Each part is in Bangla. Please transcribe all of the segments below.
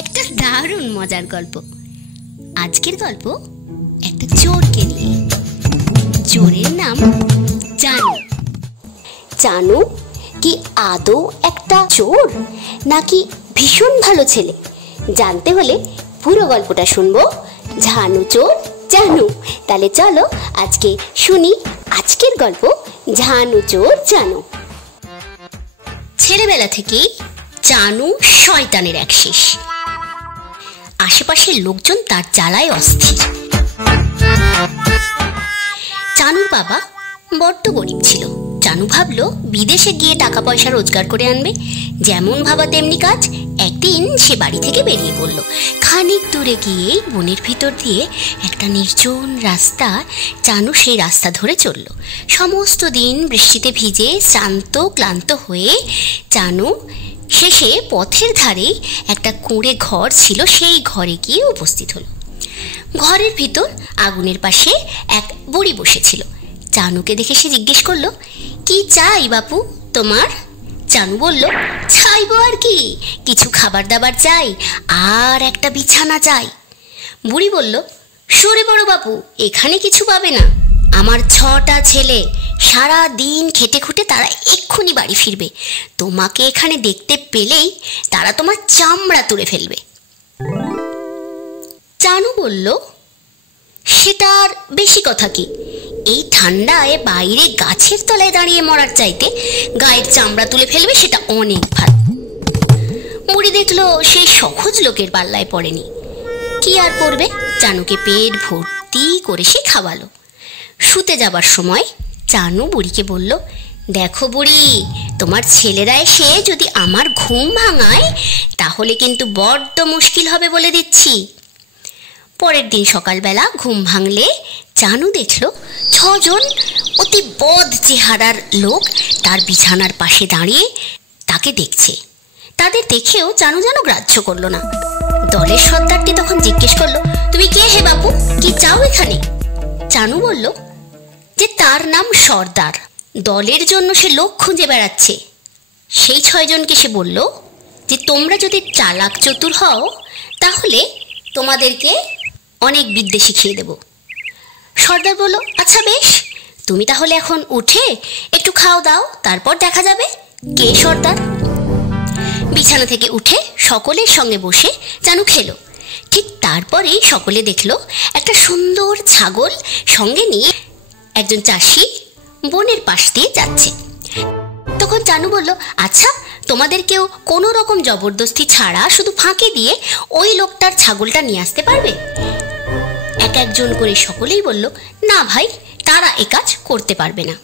একটা দারুণ মজার গল্প। আজকের গল্প একটা চোরকে নিয়ে। চোরের নাম জানু। জানু কি আদৌ একটা চোর নাকি ভীষণ ভালো ছেলে? জানতে হলে পুরো গল্পটা শুনবো ঝানু চোর জানু। তাহলে চলো আজকে শুনি আজকের গল্প ঝানু চোর জানু। ছেলেবেলা থেকেই জানু শয়তানের এক শেষ। আশেপাশের লোকজন তার জ্বালায় অস্থির। জানুর বাবা বড্ড গরিব ছিল। জানু ভাবলো বিদেশে গিয়ে টাকা পয়সা রোজগার করে আনবে। যেমন ভাবা তেমনি কাজ। একদিন সে বাড়ি থেকে বেরিয়ে পড়ল। খানিক দূরে গিয়ে বনের ভিতর দিয়ে একটা নির্জন রাস্তা। জানু সেই রাস্তা ধরে চলল। সমস্ত দিন বৃষ্টিতে ভিজে শ্রান্ত ক্লান্ত হয়ে জানু শেষে পথের ধারে একটা কুঁড়ে ঘর ছিল, সেই ঘরে গিয়ে উপস্থিত হলো। ঘরের ভিতর আগুনের পাশে এক বুড়ি বসেছিল। জানুকে দেখে সে জিজ্ঞেস করলো, কি চাই বাপু তোমার? জানু বলল, চাইবো আর কি, কিছু খাবার দাবার চাই আর একটা বিছানা চাই। বুড়ি বলল, সরে বড় বাপু, এখানে কিছু পাবে না। আমার 6টা ছেলে সারা দিন খেটে খুঁটে তারা এক্ষুনি বাড়ি ফিরবে। তোমাকে এখানে দেখতে পেলেই তারা তোমার চামড়া তুলে ফেলবে। জানু বলল, সেটা আর বেশি কথা কি, এই ঠান্ডায় বাইরে গাছের তলায় দাঁড়িয়ে মরার চাইতে গায়ের চামড়া তুলে ফেলবে সেটা অনেক ভালো। বুড়ি দেখলো সেই সহজ লোকের পাল্লায় পড়েনি। কি আর করবে, জানুকে পেট ভর্তি করে সে খাওয়ালো। শুতে যাবার সময় জানু বুড়িকে বলল, দেখো বুড়ি, তোমার ছেলেরা এসে যদি আমার ঘুম ভাঙায় তাহলে কিন্তু বড্ড মুশকিল হবে বলে দিচ্ছি। পরের দিন সকালবেলা ঘুম ভাঙলে জানু দেখল 6 জন অতি বদ চেহারার লোক তার বিছানার পাশে দাঁড়িয়ে তাকে দেখছে। তাদের দেখেও জানু যেন গ্রাহ্য করলো না। দলের সর্দারটি তখন জিজ্ঞেস করলো, তুমি কে হে বাপু, কি চাও এখানে? জানু বলল যে তার নাম সর্দার, দলের জন্য সে লোক খুঁজে বেড়াচ্ছে। সেই 6 জনকে সে বলল যে তোমরা যদি চালাক চতুর হও তাহলে তোমাদেরকে অনেক বিদ্যে শিখিয়ে দেব। সর্দার বলল, আচ্ছা বেশ, তুমি তাহলে এখন উঠে একটু খাও দাও, তারপর দেখা যাবে কে সর্দার। বিছানা থেকে উঠে সকলের সঙ্গে বসে জানু খেলো। ঠিক তারপরেই সকলে দেখলো একটা সুন্দর ছাগল সঙ্গে নিয়ে একজন চাষি বনের পাশ দিয়ে যাচ্ছে। তখন জানু বলল, আচ্ছা তোমাদের কেউ কোনো রকম জবরদস্তি ছাড়া শুধু ফাঁকি দিয়ে ওই লোকটার ছাগলটা নিয়ে আসতে পারবে? একজন করে সকলেই বলল, না ভাই, তারা এ কাজ করতে পারবে না।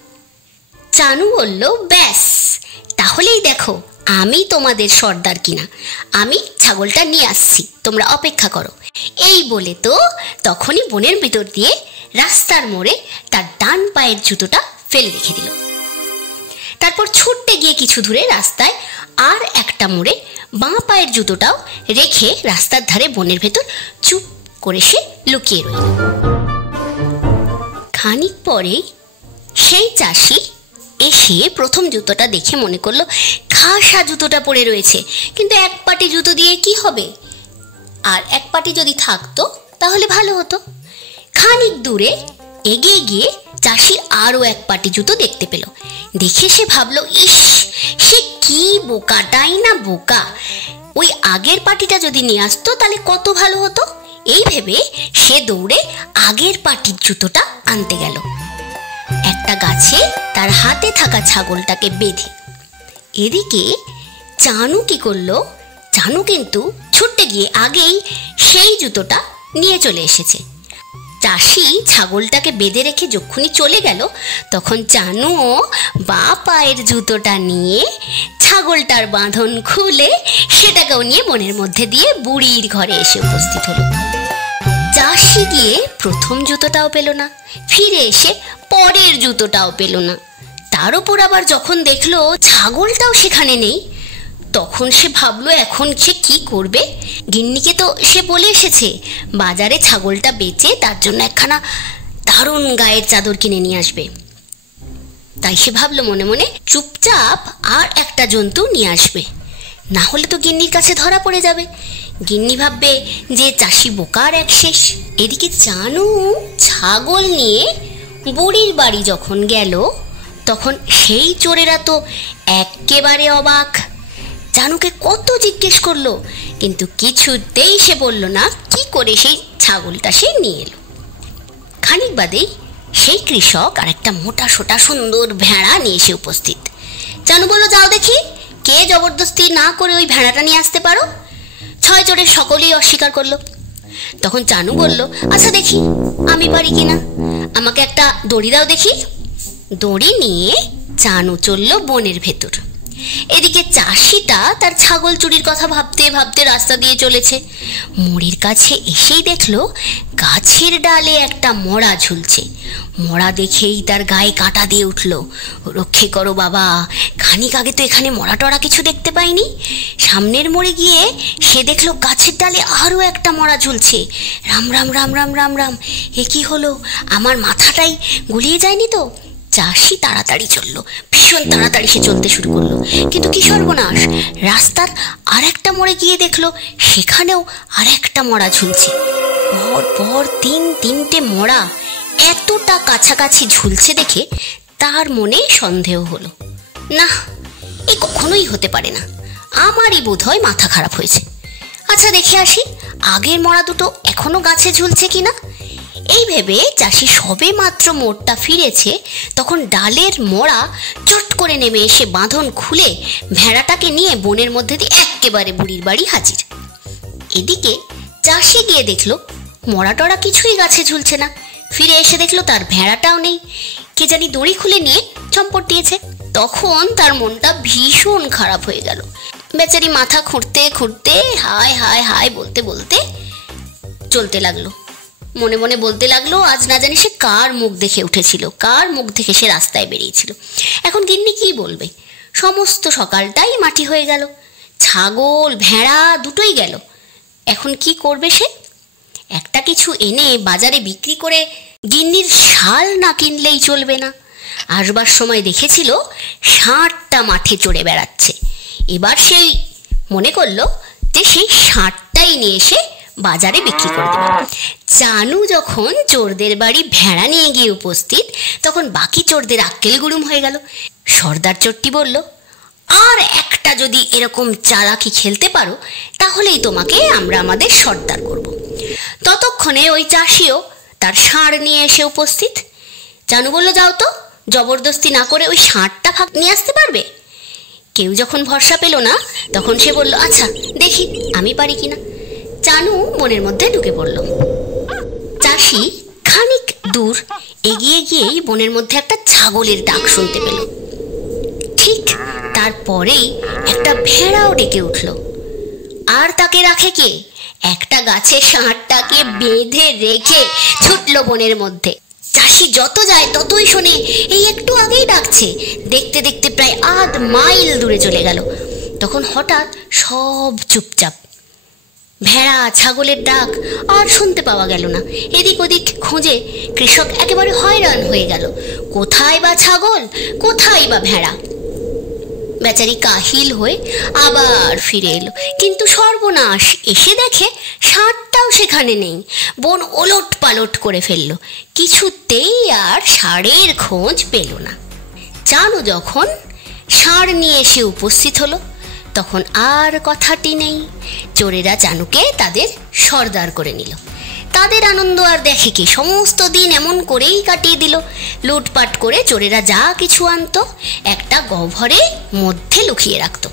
জানু বলল, ব্যাস, তাহলেই দেখো আমি তোমাদের সর্দার কিনা। আমি ছাগলটা নিয়ে আসছি, তোমরা অপেক্ষা করো। এই বলে তো তখনই বনের ভিতর দিয়ে রাস্তার মোড়ে তার ডান পায়ের জুতোটা ফেলে রেখে দিল। তারপর ছুটতে গিয়ে কিছু দূরে রাস্তায় আর একটা মোড়ে বাঁ পায়ের জুতোটাও রেখে রাস্তার ধারে বনের ভেতর চুপ করে সে লুকিয়ে রইল। খানিক পরেই সেই চাষি এসে প্রথম জুতোটা দেখে মনে করলো খাসা জুতোটা পরে রয়েছে, কিন্তু এক পাটি জুতো দিয়ে কি হবে? আর এক পাটি যদি থাকতো তাহলে ভালো হতো। খানিক দূরে এগিয়ে গিয়ে চাষি আরও এক পাটি জুতো দেখতে পেল। দেখে সে ভাবলো, ইস, সে কি বোকাটাই না বোকা, ওই আগের পাটিটা যদি নিয়ে আসতো তাহলে কত ভালো হতো। এই ভেবে সে দৌড়ে আগের পাটির জুতোটা আনতে গেল। একটা গাছে তার হাতে থাকা ছাগলটাকে বেঁধে। এদিকে জানু কি করলো, জানু কিন্তু ছুটতে গিয়ে আগেই সেই জুতোটা নিয়ে চলে এসেছে। চাষি ছাগলটাকে বেঁধে রেখে যখনই চলে গেল তখন জানুও বাঁ পায়ের জুতোটা নিয়ে ছাগলটার বাঁধন খুলে সেটাকেও নিয়ে বনের মধ্যে দিয়ে বুড়ির ঘরে এসে উপস্থিত হলো। চাষি গিয়ে প্রথম জুতোটাও পেল না, ফিরে এসে পরের জুতোটাও পেল না। তার উপর আবার যখন দেখলো ছাগলটাও সেখানে নেই, তখন সে ভাবলো এখন সে কি করবে। গিন্নিকে তো সে বলে এসেছে বাজারে ছাগলটা বেচে তার জন্য একখানা দারুণ গায়ের চাদর কিনে নিয়ে আসবে। তাই সে ভাবলো মনে মনে চুপচাপ আর একটা জন্তু নিয়ে আসবে, না হলে তো গিন্নির কাছে ধরা পড়ে যাবে। গিন্নি ভাববে যে চাষি বোকার এক শেষ। এদিকে জানু ছাগল নিয়ে বুড়ির বাড়ি যখন গেল, তখন সেই চোরেরা তো একেবারে অবাক। জানুকে কত জিজ্ঞেস করলো, কিন্তু কিছুতেই সে বলল না কি করে সেই ছাগলটা সে নিয়ে এলো। খানিক বাদেই সেই কৃষক আর একটা মোটা সোটা সুন্দর ভেড়া নিয়ে এসে উপস্থিত। জানু বলল, যাও দেখি কে জবরদস্তি না করে ওই ভেড়াটা নিয়ে আসতে পারো। 6 চোরের সকলেই অস্বীকার করলো। তখন জানু বলল, আচ্ছা দেখি আমি পারি কিনা, আমাকে একটা দড়ি দাও দেখি। দড়ি নিয়ে জানু চলল বনের ভেতর। এদিকে চাষিটা তার ছাগল চুরির কথা ভাবতে ভাবতে রাস্তা দিয়ে চলেছে। মোড়ের কাছে এসেই দেখলো গাছের ডালে একটা মড়া ঝুলছে। মড়া দেখেই তার গায়ে কাঁটা দিয়ে উঠল। রক্ষে করো বাবা, খানিক আগে তো এখানে মড়া টড়া কিছু দেখতে পাইনি। সামনের মোড়ে গিয়ে সে দেখলো গাছের ডালে আরও একটা মড়া ঝুলছে। রাম রাম রাম রাম রাম রাম, এ কি হলো? আমার মাথাটাই গুলিয়ে যায়নি তো? চাষি তাড়াতাড়ি চলল, ভীষণ তাড়াতাড়ি সে চলতে শুরু করলো। কিন্তু কি সর্বনাশ, রাস্তার আর একটা মোড়ে গিয়ে দেখলো সেখানেও আর একটা মড়া ঝুলছে। পর পর 3-3টে মড়া এতটা কাছাকাছি ঝুলছে দেখে তার মনে সন্দেহ হলো। না, এ কখনোই হতে পারে না, আমারই বোধহয় মাথা খারাপ হয়েছে। আচ্ছা দেখে আসি আগের মড়া দুটো এখনো গাছে ঝুলছে কিনা। এই ভেবে চাষি সবে মাত্র মোড়টা ফিরেছে, তখন ডালের মড়া চট করে নেমে এসে বাঁধন খুলে ভেড়াটাকে নিয়ে বনের মধ্যে দিয়ে একেবারে বুড়ির বাড়ি হাজির। এদিকে চাষি গিয়ে দেখলো মড়া টড়া কিছুই গাছে ঝুলছে না। ফিরে এসে দেখলো তার ভেড়াটাও নেই, কে জানি দড়ি খুলে নিয়ে চম্পট দিয়েছে। তখন তার মনটা ভীষণ খারাপ হয়ে গেল। বেচারি মাথা খুঁড়তে খুঁড়তে হায় হায় হায় বলতে বলতে চলতে লাগলো। মনে মনে বলতে লাগলো, আজ না জানি সে কার মুখ দেখে উঠেছিল, কার মুখ দেখে সে রাস্তায় বেরিয়েছিল। এখন গিন্নি কি বলবে? সমস্ত সকালটাই মাটি হয়ে গেল, ছাগল ভেড়া দুটোই গেল। এখন কি করবে সে? একটা কিছু এনে বাজারে বিক্রি করে গিন্নির শাল না কিনলেই চলবে না। আসবার সময় দেখেছিল ষাঁড়টা মাঠে চড়ে বেড়াচ্ছে। এবার সেই মনে করলো যে সেই ষাঁড়টাই নিয়ে এসে বাজারে বিক্রি করে দেবে। জানু যখন চোরদের বাড়ি ভেড়া নিয়ে গিয়ে উপস্থিত, তখন বাকি চোরদের আক্কেল গুড়ুম হয়ে গেল। সর্দার চোরটি বলল, আর একটা যদি এরকম চালাকি খেলতে পারো তাহলেই তোমাকে আমরা আমাদের সর্দার করব। ততক্ষণে ওই চাষিও তার ষাঁড় নিয়ে এসে উপস্থিত। জানু বলল, যাও তো, জবরদস্তি না করে ওই ষাঁড়টা ফাঁক নিয়ে আসতে পারবে? কেউ যখন ভরসা পেল না, তখন সে বলল, আচ্ছা দেখি আমি পারি কিনা। জানু মনের মধ্যে ঢুকে পড়ল। চাষি খানিক দূর এগিয়ে গিয়েই বনের মধ্যে একটা ছাগলের ডাক শুনতে পেল। ঠিক তারপরেই একটা ভেড়াও ডেকে উঠল। আর তাকে রাখে কে? একটা গাছে ষাঁড়টাকে বেঁধে রেখে ছুটল বনের মধ্যে। চাষি যত যায় ততই শোনে এই একটু আগেই ডাকছে। দেখতে দেখতে প্রায় 8 মাইল দূরে চলে গেল। তখন হঠাৎ সব চুপচাপ। ভেড়া ছাগলের ডাক আর শুনতে পাওয়া গেল না। এদিক ওদিক খুঁজে কৃষক একেবারে হয়রান হয়ে গেল। কোথায় বা ছাগল, কোথায় বা ভেড়া? বেচারি কাহিল হয়ে আবার ফিরে এলো, কিন্তু সর্বনাশ, এসে দেখে ষাঁড়টাও সেখানে নেই। বন ওলট পালট করে ফেললো, কিছুতেই আর ষাঁড়ের খোঁজ পেল না। জানু যখন ষাঁড় নিয়ে এসে উপস্থিত হলো, তখন আর কথাটি নেই। চোরেরা জানুকে তাদের সর্দার করে নিল। তাদের আনন্দ আর দেখে কি, সমস্ত দিন এমন করেই কাটিয়ে দিল। লুটপাট করে চোরেরা যা কিছু আনতো একটা গহ্বরের মধ্যে লুকিয়ে রাখতো।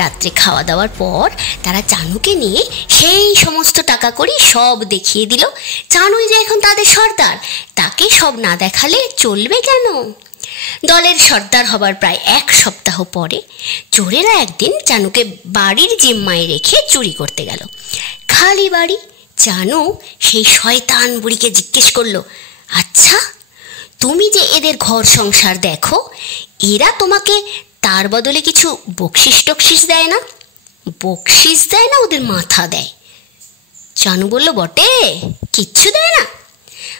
রাত্রে খাওয়া দাওয়ার পর তারা জানুকে নিয়ে সেই সমস্ত টাকা করি সব দেখিয়ে দিল। জানুই যে এখন তাদের সর্দার, তাকে সব না দেখালে চলবে কেন? দলের সর্দার হবার প্রায় 1 সপ্তাহ পরে চোরেরা একদিন জানুকে বাড়ির জিম্মায় রেখে চুরি করতে গেল। খালি বাড়ি। জানু সেই শয়তান বুড়িকে জিজ্ঞেস করলো, আচ্ছা তুমি যে এদের ঘর সংসার দেখো, এরা তোমাকে তার বদলে কিছু বকশিস টকশিস দেয় না? বকশিস দেয় না, ওদের মাথা দেয়। জানু বলল, বটে, কিচ্ছু দেয় না?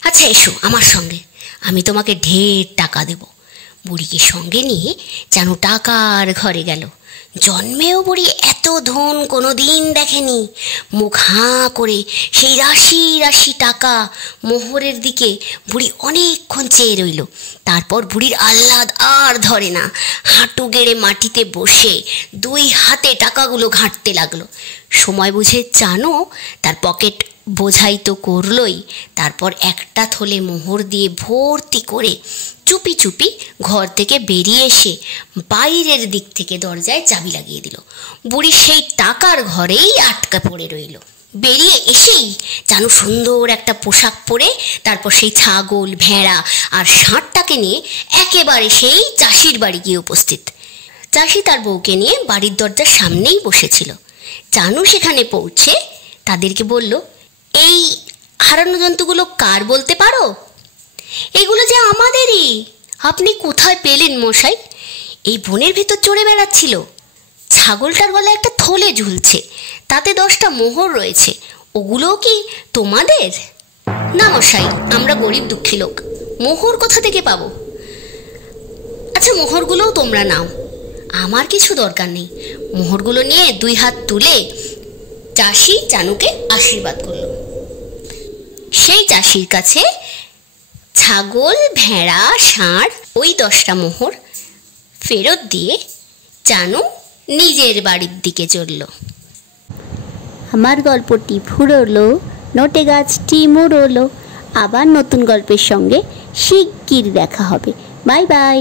আচ্ছা এসো আমার সঙ্গে, আমি তোমাকে ঢের টাকা দেব। বুড়িকে সঙ্গে নিয়ে জানু টাকার ঘরে গেল। জন্মেও বুড়ি এত ধন কোনোদিন দেখেনি। মুখ হাঁ করে সেই রাশি রাশি টাকা মোহরের দিকে বুড়ি অনেকক্ষণ চেয়ে রইল। তারপর বুড়ির আহ্লাদ আর ধরে না, হাঁটু গেড়ে মাটিতে বসে 2 হাতে টাকাগুলো ঘাঁটতে লাগলো। সময় বুঝে চানু তার পকেট বোঝাই তো করলই, তারপর একটা থলে মোহর দিয়ে ভর্তি করে চুপি চুপি ঘর থেকে বেরিয়ে এসে বাইরের দিক থেকে দরজায় চাবি লাগিয়ে দিল। বুড়ি সেই টাকার ঘরেই আটকা পড়ে রইল। বেরিয়ে এসেই চানু সুন্দর একটা পোশাক পরে তারপর সেই ছাগল, ভেড়া আর ষাঁড়টাকে নিয়ে একেবারে সেই চাষির বাড়ি গিয়ে উপস্থিত। চাষি তার বউকে নিয়ে বাড়ির দরজার সামনেই বসেছিল। চানু সেখানে পৌঁছে তাদেরকে বলল, এই হারানো জন্তুগুলো কার বলতে পারো? এগুলো যে আমাদেরই। আপনি কোথায় পেলেন মশাই? এই বনের ভেতর চড়ে বেড়াচ্ছিল। ছাগলটার গলায় একটা থলে ঝুলছে, তাতে 10টা মোহর রয়েছে। ওগুলোও কি তোমাদের? না মশাই, আমরা গরিব দুঃখী লোক, মোহর কোথা থেকে পাবো? আচ্ছা, মোহরগুলোও তোমরা নাও, আমার কিছু দরকার নেই। মোহরগুলো নিয়ে 2 হাত তুলে চাষি চানুকে আশীর্বাদ করল। সেই চাষির কাছে ছাগল, ভেড়া, ষাঁড় ওই 10টা মোহর ফেরত দিয়ে চানু নিজের বাড়ির দিকে চলল। আমার গল্পটি ফুরলো, নোটে গাছটি মুড়লো। আবার নতুন গল্পের সঙ্গে শিগগির দেখা হবে। Bye bye.